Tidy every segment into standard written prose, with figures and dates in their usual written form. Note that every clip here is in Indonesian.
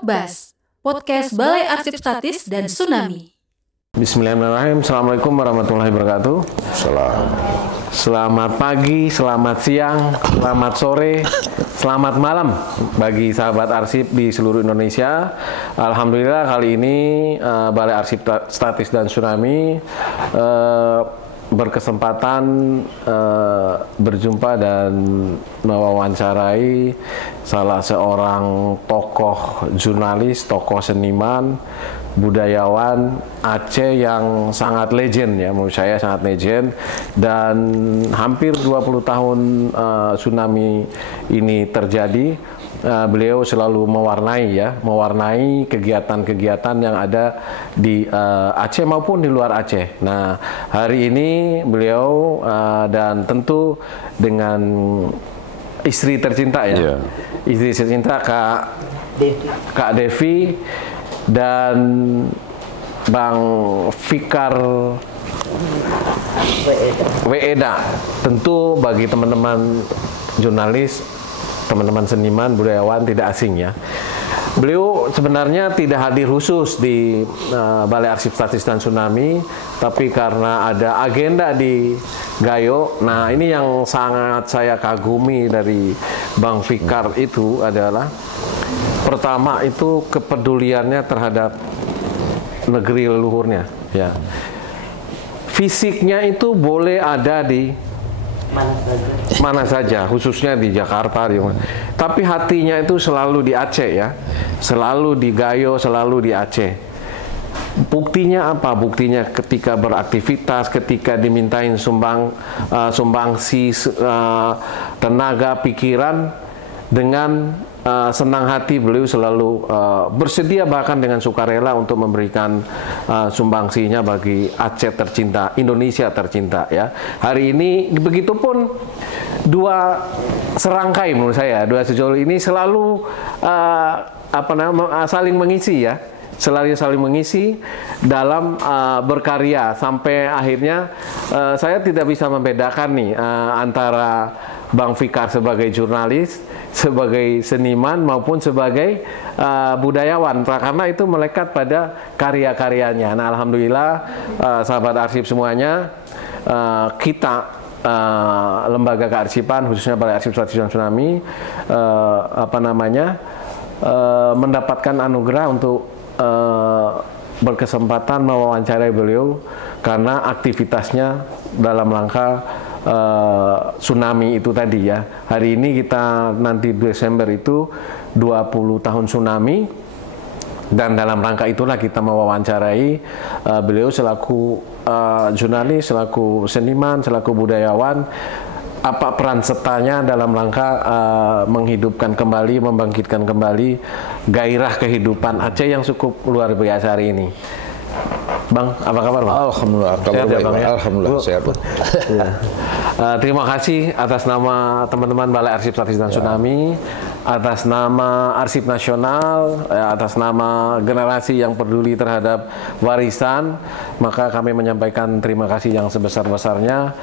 Podbas, podcast Balai Arsip Statis dan Tsunami. Bismillahirrahmanirrahim. Assalamualaikum warahmatullahi wabarakatuh. Selamat pagi, selamat siang, selamat sore, selamat malam bagi sahabat arsip di seluruh Indonesia. Alhamdulillah kali ini Balai Arsip Statis dan Tsunami berkesempatan berjumpa dan mewawancarai salah seorang tokoh jurnalis, tokoh seniman, budayawan Aceh yang sangat legend ya, menurut saya sangat legend, dan hampir 20 tahun tsunami ini terjadi. Beliau selalu mewarnai kegiatan-kegiatan yang ada di Aceh maupun di luar Aceh. Nah, hari ini beliau dan tentu dengan istri tercinta ya, istri tercinta Kak Devi dan Bang Fikar Weeda. Tentu bagi teman-teman jurnalis, teman-teman seniman, budayawan tidak asing ya. Beliau sebenarnya tidak hadir khusus di Balai Arsip Statis dan Tsunami, tapi karena ada agenda di Gayo. Nah, ini yang sangat saya kagumi dari Bang Fikar itu adalah pertama itu kepeduliannya terhadap negeri leluhurnya ya. Fisiknya itu boleh ada di mana saja, khususnya di Jakarta, tapi hatinya itu selalu di Aceh ya, selalu di Gayo, selalu di Aceh. Buktinya apa? Buktinya ketika beraktivitas, ketika dimintain sumbangsi tenaga, pikiran, dengan senang hati beliau selalu bersedia bahkan dengan sukarela untuk memberikan sumbangsinya bagi Aceh tercinta, Indonesia tercinta ya. Hari ini begitupun dua serangkai menurut saya, dua sejoli ini selalu saling mengisi ya. Selalu saling mengisi dalam berkarya sampai akhirnya saya tidak bisa membedakan nih antara Bang Fikar sebagai jurnalis, sebagai seniman maupun sebagai budayawan, karena itu melekat pada karya-karyanya. Nah, alhamdulillah sahabat arsip semuanya, kita lembaga kearsipan khususnya Balai Arsip Statis dan Tsunami mendapatkan anugerah untuk berkesempatan mewawancarai beliau karena aktivitasnya dalam rangka tsunami itu tadi ya. Hari ini kita nanti Desember itu 20 tahun tsunami, dan dalam rangka itulah kita mewawancarai beliau selaku jurnalis, selaku seniman, selaku budayawan, apa peran sertanya dalam rangka menghidupkan kembali, membangkitkan kembali gairah kehidupan Aceh yang cukup luar biasa hari ini. Bang, apa kabar Bang? Alhamdulillah, kabar baik Bang. Alhamdulillah, sehat Bang. Ya. Terima kasih atas nama teman-teman Balai Arsip Statis dan Tsunami, atas nama Arsip Nasional, atas nama generasi yang peduli terhadap warisan, maka kami menyampaikan terima kasih yang sebesar-besarnya.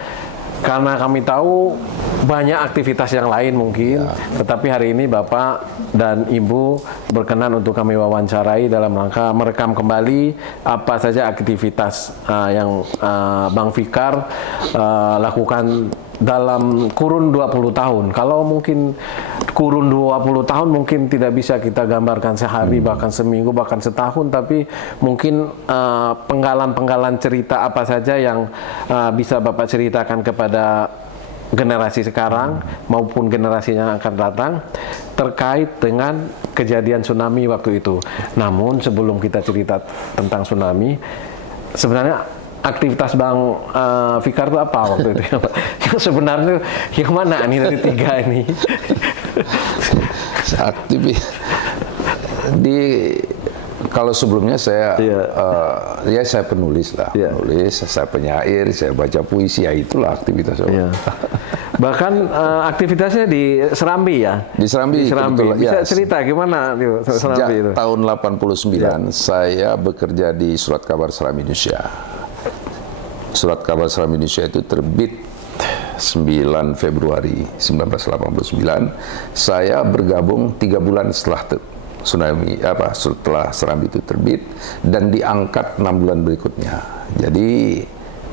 Karena kami tahu banyak aktivitas yang lain mungkin, tetapi hari ini Bapak dan Ibu berkenan untuk kami wawancarai dalam rangka merekam kembali apa saja aktivitas yang Bang Fikar lakukan dalam kurun 20 tahun. Kalau mungkin kurun 20 tahun mungkin tidak bisa kita gambarkan sehari, bahkan seminggu, bahkan setahun, tapi mungkin penggalan-penggalan cerita apa saja yang bisa Bapak ceritakan kepada generasi sekarang maupun generasi yang akan datang terkait dengan kejadian tsunami waktu itu. Namun sebelum kita cerita tentang tsunami, sebenarnya aktivitas Bang Fikar itu apa waktu itu? Yang sebenarnya yang mana nih dari tiga ini? Kalau sebelumnya saya saya penulis lah, penulis, saya penyair, saya baca puisi, ya itulah aktivitas saya. Bahkan aktivitasnya di Serambi ya? Di Serambi. Bisa cerita gimana Serambi sejak itu? Tahun 89 saya bekerja di Surat Kabar Serambi Indonesia. Surat Kabar Serambi Indonesia itu terbit 9 Februari 1989. Saya bergabung 3 bulan setelah tsunami setelah Serambi itu terbit dan diangkat 6 bulan berikutnya. Jadi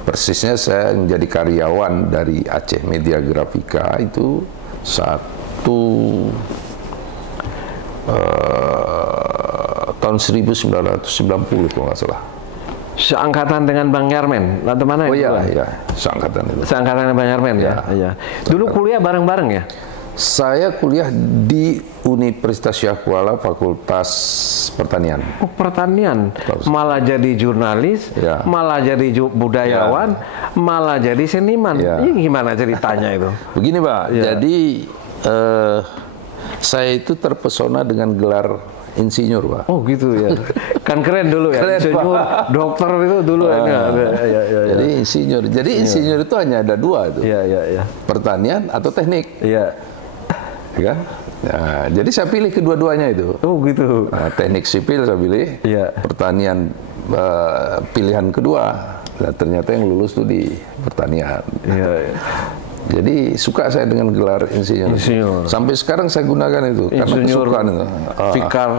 persisnya saya menjadi karyawan dari Aceh Media Grafika itu tahun 1990 kalau nggak salah. Seangkatan dengan Bang Yarmen atau mana? Oh iya, seangkatan itu. Seangkatan dengan Bang Yarmen ya. Iya. Dulu kuliah bareng-bareng ya? Saya kuliah di Universitas Syah Kuala Fakultas Pertanian. Oh, pertanian. Malah jadi jurnalis, malah jadi budayawan, malah jadi seniman. Ini gimana ceritanya itu? Begini, Pak. Jadi saya itu terpesona dengan gelar insinyur, Pak. Oh gitu ya. Kan keren dulu ya. Keren, insinyur, Pak. dokter itu dulu ya. Jadi insinyur. Jadi insinyur itu hanya ada 2 tuh. Iya. Pertanian atau teknik. Iya. Kan? Nah, jadi saya pilih kedua-duanya itu. Oh gitu. Nah, teknik sipil saya pilih. Iya. Pertanian pilihan kedua. Nah, ternyata yang lulus tuh di pertanian. Iya. Jadi suka saya dengan gelar insinyur. Sampai sekarang saya gunakan itu karena kesukaan itu. Fikar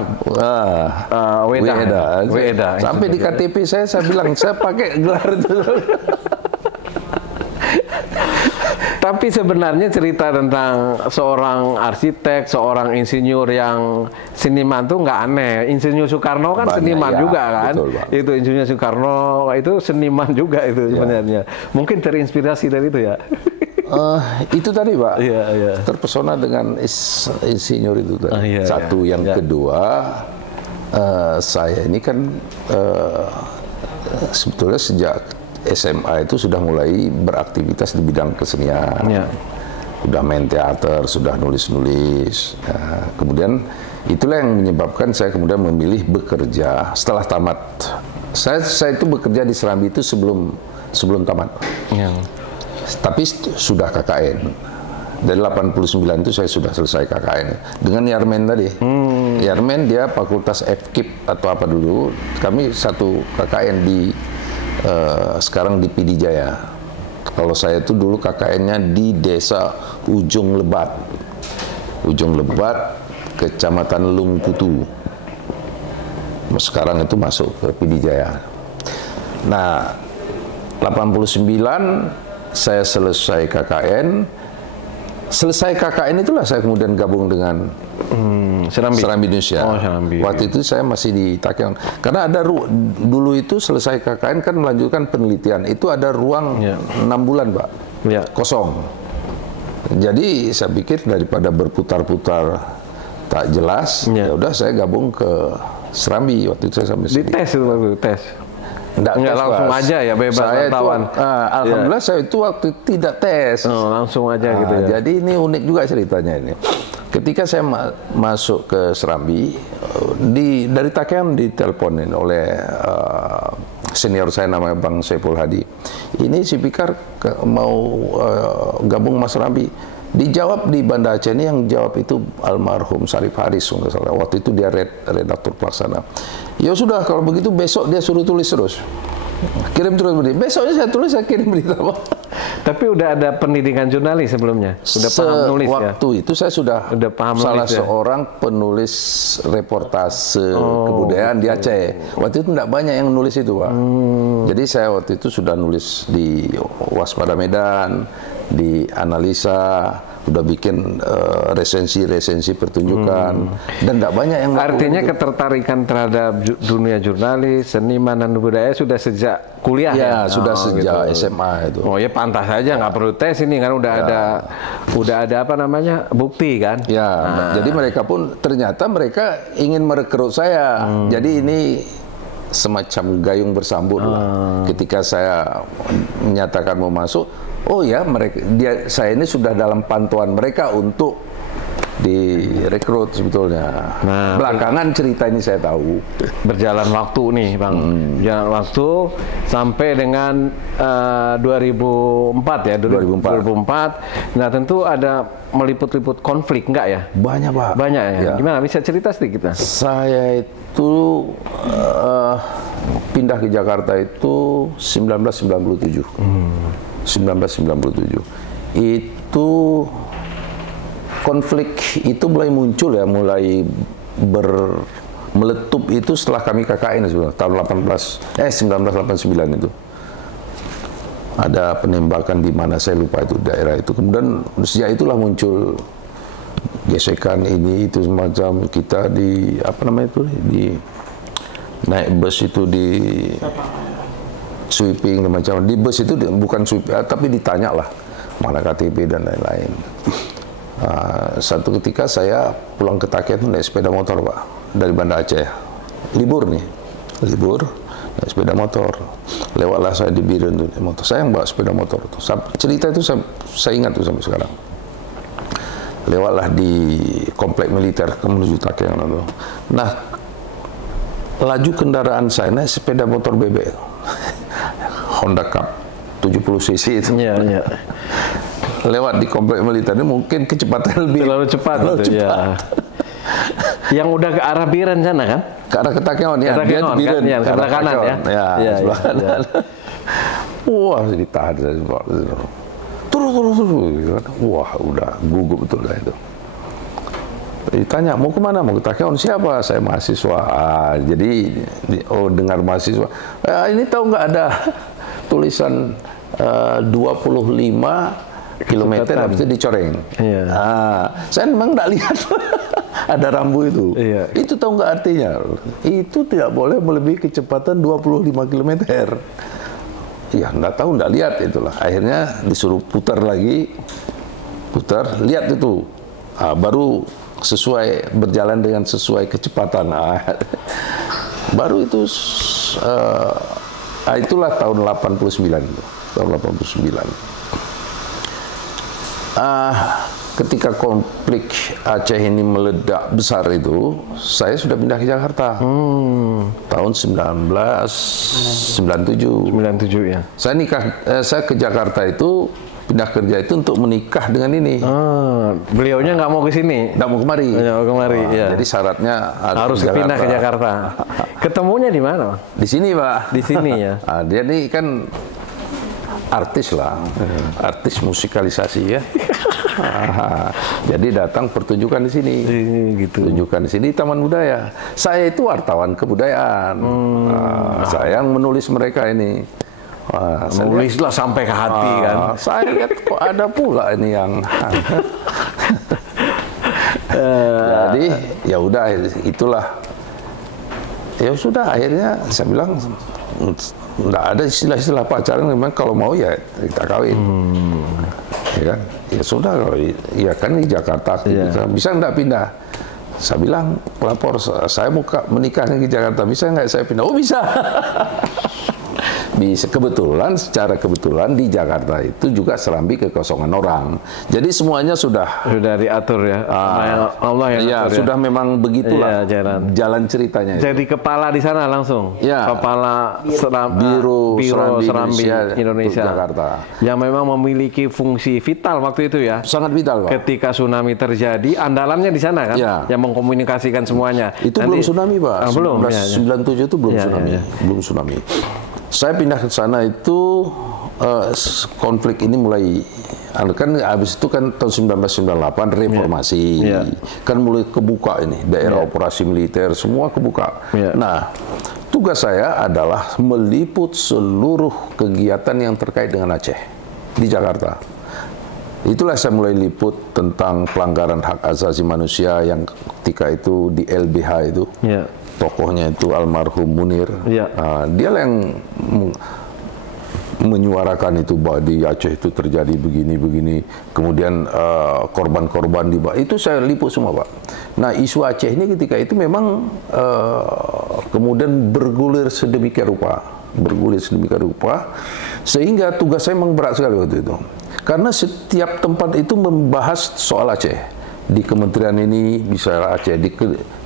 Weda. Sampai di KTP saya bilang saya pakai gelar itu. Tapi sebenarnya cerita tentang seorang arsitek, seorang insinyur yang seniman tuh nggak aneh. Insinyur Soekarno kan seniman juga kan. Betul, itu Insinyur Soekarno itu seniman juga itu sebenarnya. Mungkin terinspirasi dari itu ya. Itu tadi, Pak. Iya. Terpesona dengan insinyur itu tadi. Satu, yang kedua, saya ini kan sebetulnya sejak SMA itu sudah mulai beraktivitas di bidang kesenian. Sudah main teater, sudah nulis-nulis. Nah, kemudian itulah yang menyebabkan saya kemudian memilih bekerja setelah tamat. Saya itu bekerja di Serambi itu sebelum tamat. Tapi sudah KKN. Dari 89 itu saya sudah selesai KKN. Dengan Yarmen tadi. Yarmen dia fakultas FKIP atau apa dulu. Kami satu KKN di sekarang di PD Jaya. Kalau saya itu dulu KKN-nya di desa Ujung Lebat. Ujung Lebat, Kecamatan Lungkutu. Sekarang itu masuk ke PD Jaya. Nah, 89 saya selesai KKN. Selesai KKN itulah saya kemudian gabung dengan Serambi Indonesia. Waktu itu saya masih di Takeon. Karena ada dulu itu selesai KKN kan melanjutkan penelitian. Itu ada ruang 6 bulan, Pak. Kosong. Jadi saya pikir daripada berputar-putar tak jelas, ya udah saya gabung ke Serambi. Waktu itu saya sampai sini. Dites itu waktu tes. Enggak langsung aja ya, bebas wartawan. Alhamdulillah saya itu waktu tidak tes. Langsung aja gitu ya. Jadi ini unik juga ceritanya ini. Ketika saya masuk ke Serambi, dari Takean diteleponin oleh senior saya namanya Bang Saiful Hadi. Ini si Pikar mau gabung Mas Serambi. Dijawab di Banda Aceh ini, yang jawab itu almarhum Sarif Haris. Waktu itu dia redaktur pelaksana. Ya sudah, kalau begitu besok dia suruh tulis terus. Kirim terus berita. Besoknya saya tulis, saya kirim berita. Tapi udah ada pendidikan jurnalis sebelumnya? Udah paham nulis ya? Waktu itu saya sudah paham salah nulis, seorang penulis reportase kebudayaan di Aceh. Waktu itu tidak banyak yang nulis itu, Pak. Jadi saya waktu itu sudah nulis di Waspada Medan, di Analisa, udah bikin resensi pertunjukan, dan tidak banyak yang artinya itu. Ketertarikan terhadap dunia jurnalis, seniman dan budaya sudah sejak kuliah ya? Sudah sejak gitu. SMA itu. Oh ya, pantas saja nggak perlu tes ini kan udah ada apa namanya bukti kan? Jadi mereka pun ternyata mereka ingin merekrut saya. Jadi ini semacam gayung bersambut lah. Ketika saya menyatakan mau masuk, oh ya, saya ini sudah dalam pantauan mereka untuk direkrut sebetulnya. Nah, belakangan cerita ini saya tahu. Berjalan waktu nih, Bang. Jalan waktu sampai dengan 2004 ya, 2004. Nah, tentu ada meliput-liput konflik, enggak ya? Banyak, Pak. Banyak ya? Gimana? Bisa cerita sedikit? Nah? Saya itu pindah ke Jakarta itu 1997. 1997. Itu konflik itu mulai muncul ya, mulai meletup itu setelah kami KKN sebenarnya, tahun 1989 itu. Ada penembakan di mana saya lupa itu daerah itu. Kemudian sejak itulah muncul gesekan ini itu semacam kita di apa namanya itu di naik bus itu di sweeping macam di bus itu bukan sweeping tapi ditanya lah mana KTP dan lain-lain. Satu ketika saya pulang ke Take itu naik sepeda motor Pak dari Banda Aceh, libur naik sepeda motor, lewatlah saya di Biren tuh motor, saya yang bawa sepeda motor tuh. Cerita itu saya ingat tuh sampai sekarang. Lewatlah di komplek militer menuju Take itu. Nah, laju kendaraan saya naik sepeda motor bebek Honda Cup 70 cc itu. Iya. Lewat di komplek militer ini mungkin kecepatan terlalu cepat. Ya. Yang udah ke arah Biren sana kan? Ke arah Ketakeon ya. Dia di Biren kan? ke arah kanan ya. Ya, sebelah kanan. Wah, ditahan saya. Terus. Wah, udah gugup betul dah itu. Ditanya, mau kemana? Mau ke Takeon? Siapa? Saya mahasiswa. Jadi, dengar mahasiswa. Ini tahu nggak ada tulisan 25 kilometer habis itu dicoreng. Iya. Saya memang nggak lihat ada rambu itu. Iya. Itu tahu nggak artinya? Itu tidak boleh melebihi kecepatan 25 kilometer. Ya, nggak tahu, nggak lihat itulah. Akhirnya disuruh putar lagi, lihat itu. Baru sesuai berjalan dengan sesuai kecepatan. Baru itu itulah tahun 89. Tahun 89. Ketika konflik Aceh ini meledak besar itu, saya sudah pindah ke Jakarta. Tahun 1997 ya. Saya ke Jakarta itu pindah kerja itu untuk menikah dengan ini. Beliaunya nggak mau ke sini. Nggak mau kemari. Ya. Jadi syaratnya harus pindah ke Jakarta. Ketemunya di mana? Di sini, Pak. Di sini ya. Dia ini kan artis lah, artis musikalisasi ya. Jadi datang pertunjukan di sini, gitu. Pertunjukan di sini Taman Budaya. Saya itu wartawan kebudayaan. Saya yang menulis mereka ini. Menulislah sampai ke hati kan. Saya lihat kok ada pula ini yang. Jadi ya udah itulah. Ya sudah akhirnya saya bilang. Nggak ada istilah-istilah pacaran, memang kalau mau ya kita kawin, ya kan? Ya sudah, kalau ya kan di Jakarta, bisa nggak pindah? Saya bilang lapor, saya mau menikah di Jakarta, bisa nggak saya pindah? Oh bisa. Bisa, secara kebetulan di Jakarta itu juga Serambi kekosongan orang. Jadi semuanya sudah diatur ya. Allah yang ya, atur, sudah memang begitulah jalan ceritanya. Jadi kepala di sana langsung. Ya. Kepala Biro Serambi Indonesia Jakarta. Yang memang memiliki fungsi vital waktu itu ya. Sangat vital, Pak. Ketika tsunami terjadi, andalannya di sana kan, yang mengkomunikasikan semuanya. Itu belum tsunami, Pak. Belum. 1997 itu belum tsunami. Belum tsunami. Saya pindah ke sana itu konflik ini mulai kan habis itu kan tahun 1998 reformasi kan mulai kebuka ini daerah operasi militer semua kebuka. Nah, tugas saya adalah meliput seluruh kegiatan yang terkait dengan Aceh di Jakarta. Itulah saya mulai liput tentang pelanggaran hak asasi manusia yang ketika itu di LBH itu. Tokohnya itu almarhum Munir. Dia yang menyuarakan itu bahwa di Aceh itu terjadi begini-begini. Kemudian korban-korban di bawah itu saya liput semua, Pak. Nah, isu Aceh ini ketika itu memang kemudian bergulir sedemikian rupa, sehingga tugas saya memang berat sekali waktu itu. Karena setiap tempat itu membahas soal Aceh. Di kementerian ini bisa Aceh, di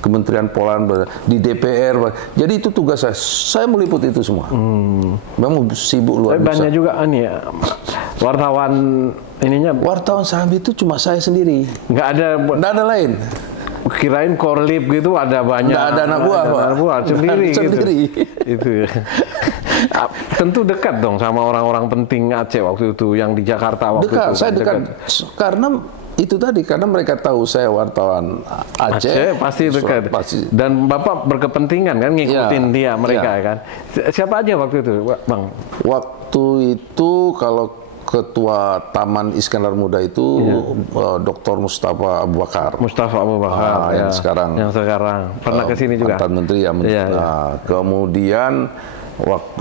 Kementerian Polan, di DPR. Jadi itu tugas saya. Saya meliput itu semua. Memang sibuk luar biasa. Banyak juga ya, wartawan ininya. Wartawan Serambi itu cuma saya sendiri. Nggak ada lain. Kirain korlip gitu ada banyak. Nggak ada anak buah, Pak. Sendiri. Gitu. Itu ya. Tentu dekat dong sama orang-orang penting Aceh waktu itu yang di Jakarta waktu itu. Saya dekat. Karena itu tadi, karena mereka tahu saya wartawan Aceh pasti dekat. Dan Bapak berkepentingan kan ngikutin dia mereka kan. Siapa aja waktu itu, Bang? Waktu itu kalau Ketua Taman Iskandar Muda itu Dr. Mustafa Abu Bakar. Yang sekarang. Pernah ke sini juga. Mantan Menteri ya. Nah, kemudian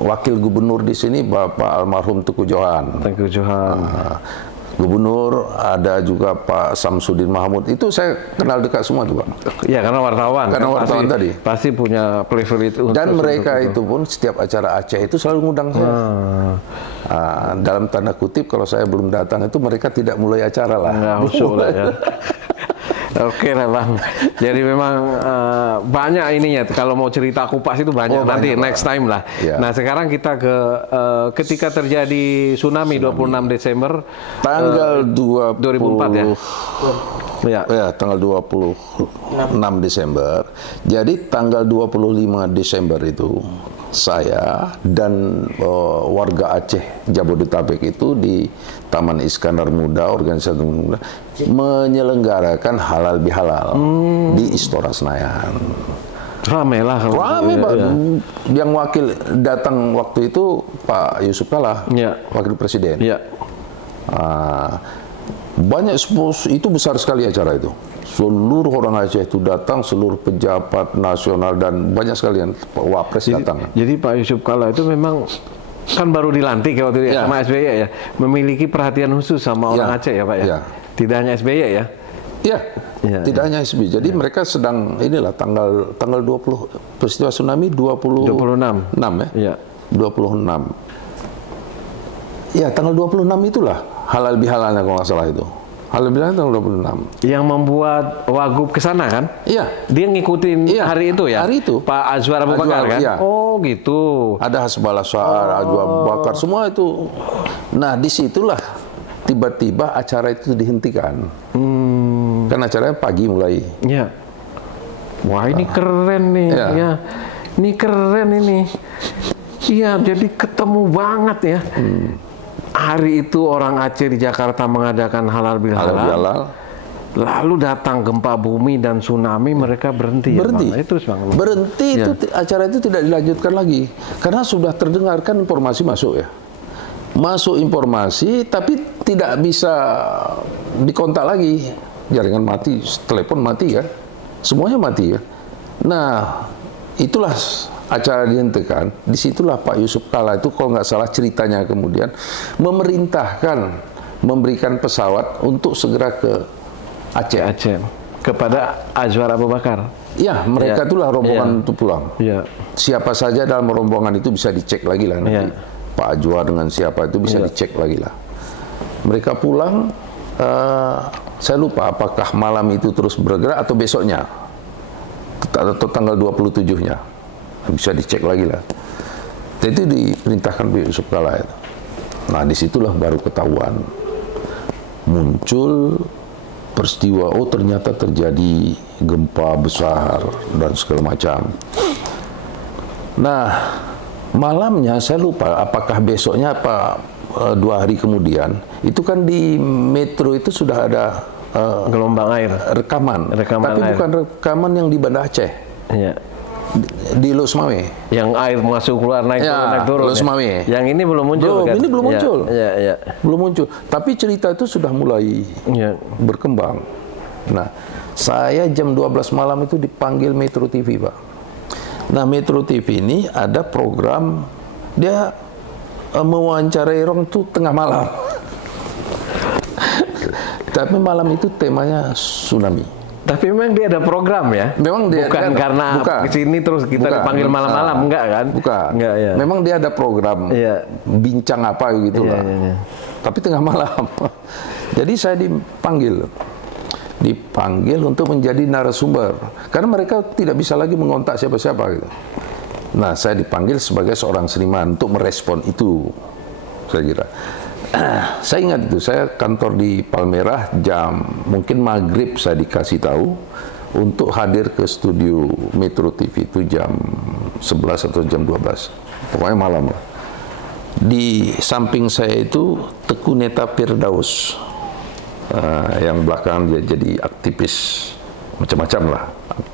Wakil Gubernur di sini Bapak almarhum Teuku Johan. Gubernur ada juga Pak Samsudin Mahmud, itu saya kenal dekat semua tuh, Pak. Ya, karena wartawan. Karena wartawan tadi. Pasti punya privilege. Dan mereka itu pun setiap acara Aceh itu selalu ngundang saya. Dalam tanda kutip kalau saya belum datang itu mereka tidak mulai acara lah. Oke lah Bang. Jadi memang banyak ininya. Kalau mau cerita Kupas itu banyak. Nanti next time lah. Nah sekarang kita ke ketika terjadi tsunami 26 Desember tanggal 2004 ya. Ya, tanggal 26 Desember. Jadi tanggal 25 Desember itu saya dan warga Aceh Jabodetabek itu di Taman Iskandar Muda, organisasi muda, menyelenggarakan halal bihalal di Istora Senayan. Rame Pak. Yang wakil datang waktu itu Pak Yusuf Kalla, wakil presiden. Banyak itu besar sekali acara itu. Seluruh orang Aceh itu datang, seluruh pejabat nasional dan banyak sekali yang Wapres datang. Jadi Pak Yusuf Kalla itu memang kan baru dilantik ya waktu itu sama SBY ya, memiliki perhatian khusus sama orang Aceh ya Pak ya. Tidak hanya SBY ya. Tidak hanya SBY. Jadi mereka sedang inilah tanggal 20 peristiwa tsunami 26 ya. 26. Ya, tanggal 26 itulah halal bihalalnya kalau nggak salah itu. Halal bihalal tanggal 26. Yang membuat Wagub ke sana kan? Iya. Dia ngikutin hari itu ya? Hari itu. Pak Azwar Abu Bakar kan? Iya. Oh gitu. Ada Hasbullah Sa'ar, Azwar Abu Bakar, semua itu. Nah disitulah tiba-tiba acara itu dihentikan. Kan acaranya pagi mulai. Iya. Wah ini keren nih. Ya. Ini keren ini. Iya jadi ketemu banget ya. Hari itu orang Aceh di Jakarta mengadakan halal bihalal. Lalu datang gempa bumi dan tsunami, mereka berhenti. Berhenti itu acara itu tidak dilanjutkan lagi karena sudah terdengarkan informasi masuk ya. Masuk informasi tapi tidak bisa dikontak lagi. Jaringan mati, telepon mati ya. Semuanya mati ya. Nah, itulah acara dihentikan. Disitulah Pak Yusuf Kalla itu kalau nggak salah ceritanya kemudian memberikan pesawat untuk segera ke Aceh. Kepada Azwar Abu Bakar. Ya, mereka itulah rombongan itu pulang. Siapa saja dalam rombongan itu bisa dicek lagi lah nanti. Pak Azwar dengan siapa itu bisa dicek lagi lah. Mereka pulang, saya lupa apakah malam itu terus bergerak atau besoknya atau tanggal 27-nya. Bisa dicek lagi lah. Itu diperintahkan Pak Yusuf Kalla itu. Nah disitulah baru ketahuan muncul peristiwa, oh ternyata terjadi gempa besar dan segala macam. Nah malamnya saya lupa apakah besoknya apa 2 hari kemudian itu kan di Metro itu sudah ada gelombang air rekaman tapi air. Bukan rekaman yang di Banda Aceh. Di Losmawe. Yang air masuk keluar naik turun. Losmawe. Yang ini belum muncul kan? Ini belum muncul. Belum muncul. Tapi cerita itu sudah mulai berkembang. Nah, saya jam 12 malam itu dipanggil Metro TV, Pak. Nah, Metro TV ini ada program dia mewawancarai orang itu tengah malam. Tapi malam itu temanya tsunami. Tapi memang dia ada program ya? Memang dia bukan karena kesini terus kita dipanggil malam-malam, enggak kan? Bukan. Enggak, Memang dia ada program bincang apa gitu lah. Tapi tengah malam. Jadi saya dipanggil untuk menjadi narasumber karena mereka tidak bisa lagi mengontak siapa-siapa gitu. Nah, saya dipanggil sebagai seorang seniman untuk merespon itu. Saya kira. Saya ingat itu, saya kantor di Palmerah jam mungkin maghrib saya dikasih tahu untuk hadir ke studio Metro TV itu jam 11 atau jam 12. Pokoknya malam lah. Di samping saya itu Teku Neta Firdaus. yang belakangan dia jadi aktivis macam-macam lah,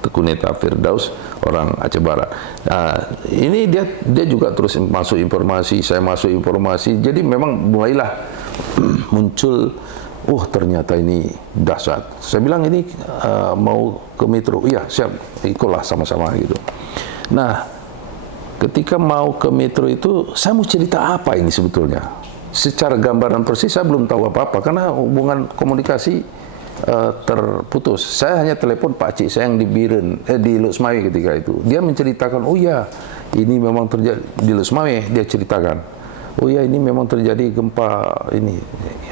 Tekuneta Firdaus, orang Aceh Barat. Ini dia juga terus masuk informasi, saya masuk informasi, jadi memang mulailah muncul, ternyata ini dahsyat. Saya bilang ini mau ke Metro, iya siap, ikutlah sama-sama gitu. Nah, ketika mau ke Metro itu, saya mau cerita apa ini sebetulnya? Secara gambaran persis saya belum tahu apa-apa, karena hubungan komunikasi terputus. Saya hanya telepon Pak Cik saya yang di Biren, di Lusmawe ketika itu. Dia menceritakan, oh ya, ini memang terjadi di Lusmawe. Dia ceritakan, oh ya, ini memang terjadi gempa ini.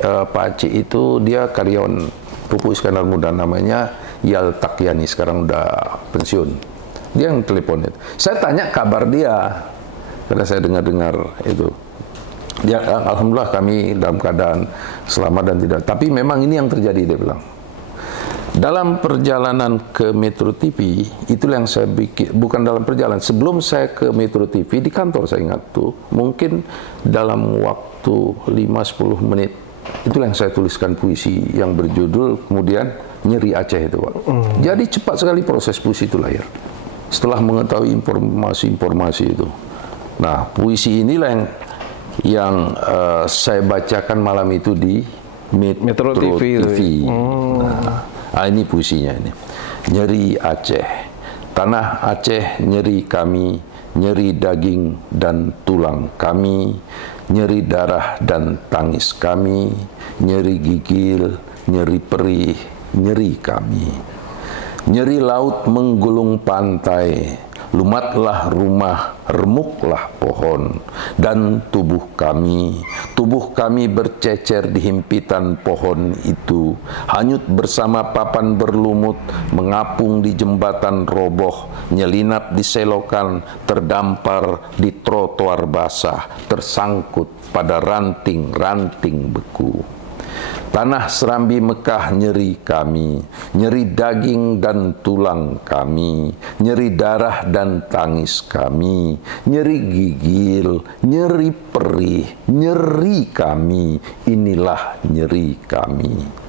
Pak Cik itu dia karyawan Pupuk Iskandar Muda, namanya Yal Takyani, sekarang udah pensiun. Dia yang telepon itu. Saya tanya kabar dia, karena saya dengar-dengar itu. Dia, alhamdulillah kami dalam keadaan selamat dan tidak. Tapi memang ini yang terjadi, dia bilang. Dalam perjalanan ke Metro TV, itulah yang saya bikin, bukan dalam perjalanan, sebelum saya ke Metro TV, di kantor saya ingat tuh, mungkin dalam waktu 5-10 menit, itulah yang saya tuliskan puisi yang berjudul kemudian Nyeri Aceh itu, Pak. Jadi cepat sekali proses puisi itu lahir, setelah mengetahui informasi-informasi itu. Nah, puisi inilah yang saya bacakan malam itu di Metro TV. Nah, ini puisinya ini. Nyeri Aceh, tanah Aceh nyeri kami, nyeri daging dan tulang kami, nyeri darah dan tangis kami, nyeri gigil, nyeri perih, nyeri kami. Nyeri laut menggulung pantai, lumatlah rumah, remuklah pohon, dan tubuh kami bercecer di himpitan pohon itu, hanyut bersama papan berlumut, mengapung di jembatan roboh, nyelinap di selokan, terdampar di trotoar basah, tersangkut pada ranting-ranting beku. Tanah Serambi Mekah nyeri kami, nyeri daging dan tulang kami, nyeri darah dan tangis kami, nyeri gigil, nyeri perih, nyeri kami, inilah nyeri kami.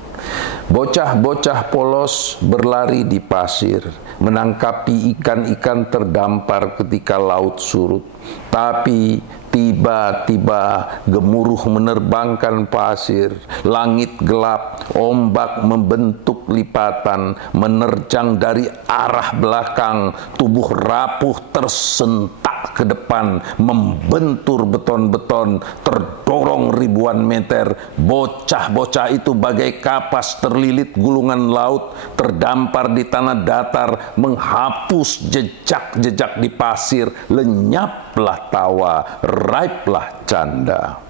Bocah-bocah polos berlari di pasir, menangkapi ikan-ikan terdampar ketika laut surut. Tapi tiba-tiba gemuruh menerbangkan pasir, langit gelap, ombak membentuk lipatan, menerjang dari arah belakang, tubuh rapuh tersentak ke depan, membentur beton-beton, terdorong ribuan meter. Bocah-bocah itu bagai kapas terlilit gulungan laut, terdampar di tanah datar, menghapus jejak-jejak di pasir, lenyaplah tawa, raiblah canda.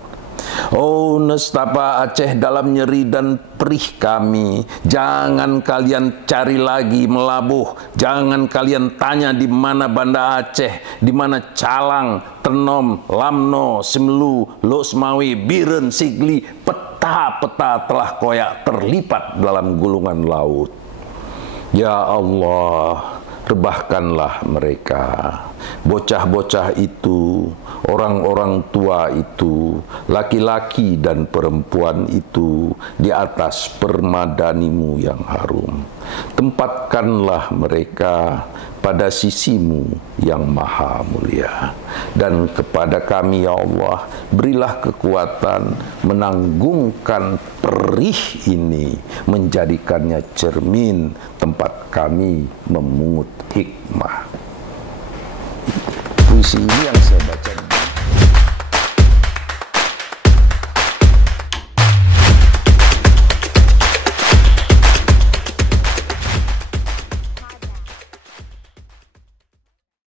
Oh nestapa Aceh dalam nyeri dan perih kami, jangan kalian cari lagi melabuh, jangan kalian tanya di mana Banda Aceh, di mana Calang, Tenom, Lamno, Simelu, Lusmawi, Biren, Sigli, peta-peta telah koyak terlipat dalam gulungan laut. Ya Allah, rebahkanlah mereka, bocah-bocah itu, orang-orang tua itu, laki-laki dan perempuan itu di atas permadanimu yang harum. Tempatkanlah mereka pada sisimu yang maha mulia. Dan kepada kami ya Allah, berilah kekuatan menanggungkan perih ini, menjadikannya cermin tempat kami memungut hikmah. Puisi ini yang saya baca